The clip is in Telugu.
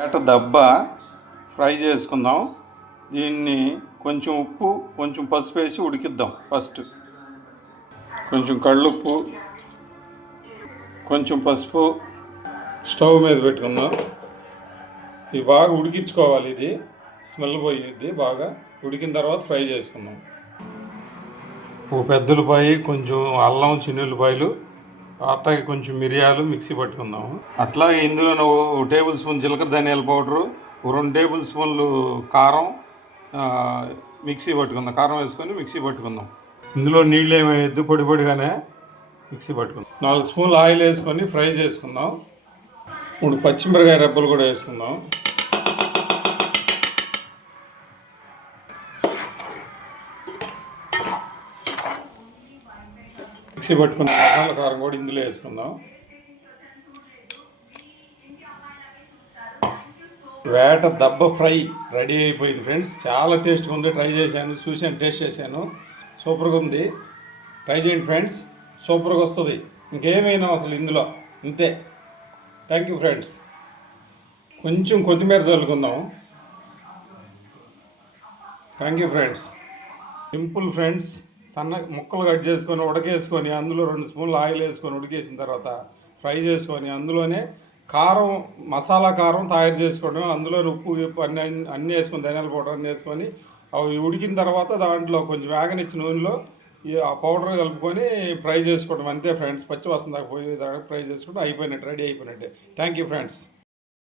వేట దబ్బ ఫ్రై చేసుకుందాం. దీన్ని కొంచెం ఉప్పు కొంచెం పసుపు వేసి ఉడికిద్దాం. ఫస్ట్ కొంచెం కళ్ళుప్పు కొంచెం పసుపు స్టవ్ మీద పెట్టుకుందాం. ఇది బాగా ఉడికించుకోవాలి. ఇది స్మెల్ పోయిద్ది. బాగా ఉడికిన తర్వాత ఫ్రై చేసుకుందాం. ఓ పెద్దలపాయి కొంచెం అల్లం చిన్నులపాయలు అట్లాగే కొంచెం మిరియాలు మిక్సీ పట్టుకుందాము. అట్లాగే ఇందులో 1 టేబుల్ స్పూన్ జీలకర్ర ధనియాల పౌడరు, 2 టేబుల్ స్పూన్లు కారం మిక్సీ పట్టుకుందాం. కారం వేసుకొని మిక్సీ పట్టుకుందాం. ఇందులో నీళ్ళు ఏమి వేయద్దు, పొడి పొడిగానే మిక్సీ పట్టుకుందాం. 4 స్పూన్లు ఆయిల్ వేసుకొని ఫ్రై చేసుకుందాం. 3 పచ్చిమిరకాయ రెబ్బలు కూడా వేసుకుందాం. మిక్సీ పట్టుకున్న మసాలా కారం కూడా ఇందులో వేసుకుందాం. వేట దబ్బ ఫ్రై రెడీ అయిపోయింది ఫ్రెండ్స్. చాలా టేస్ట్గా ఉంది. ట్రై చేశాను, చూశాను, టేస్ట్ చేశాను. సూపర్గా ఉంది. ట్రై చేయండి ఫ్రెండ్స్. సూపర్గా వస్తుంది. ఇంకేమైనా అసలు ఇందులో ఇంతే. Thank you friends. కొంచెం కొత్తిమీర చల్లుకుందాం. Thank you friends. Simple friends. సన్న ముక్కలు కట్ చేసుకొని ఉడకేసుకొని అందులో 2 స్పూన్లు ఆయిల్ వేసుకొని ఉడికేసిన తర్వాత ఫ్రై చేసుకొని అందులోనే కారం మసాలా కారం తయారు చేసుకోవడం. అందులో ఉప్పు అన్నీ వేసుకొని ధనియాల పౌడర్ అన్నీ వేసుకొని అవి ఉడికిన తర్వాత దాంట్లో కొంచెం వేగనిచ్చి నూనెలో ఆ పౌడర్ కలుపుకొని ఫ్రై చేసుకోవడం. అంతే ఫ్రెండ్స్. పచ్చి వాసన దాకా పోయి ఫ్రై చేసుకుంటే అయిపోయినట్టు, రెడీ అయిపోయినట్టే. Thank you friends.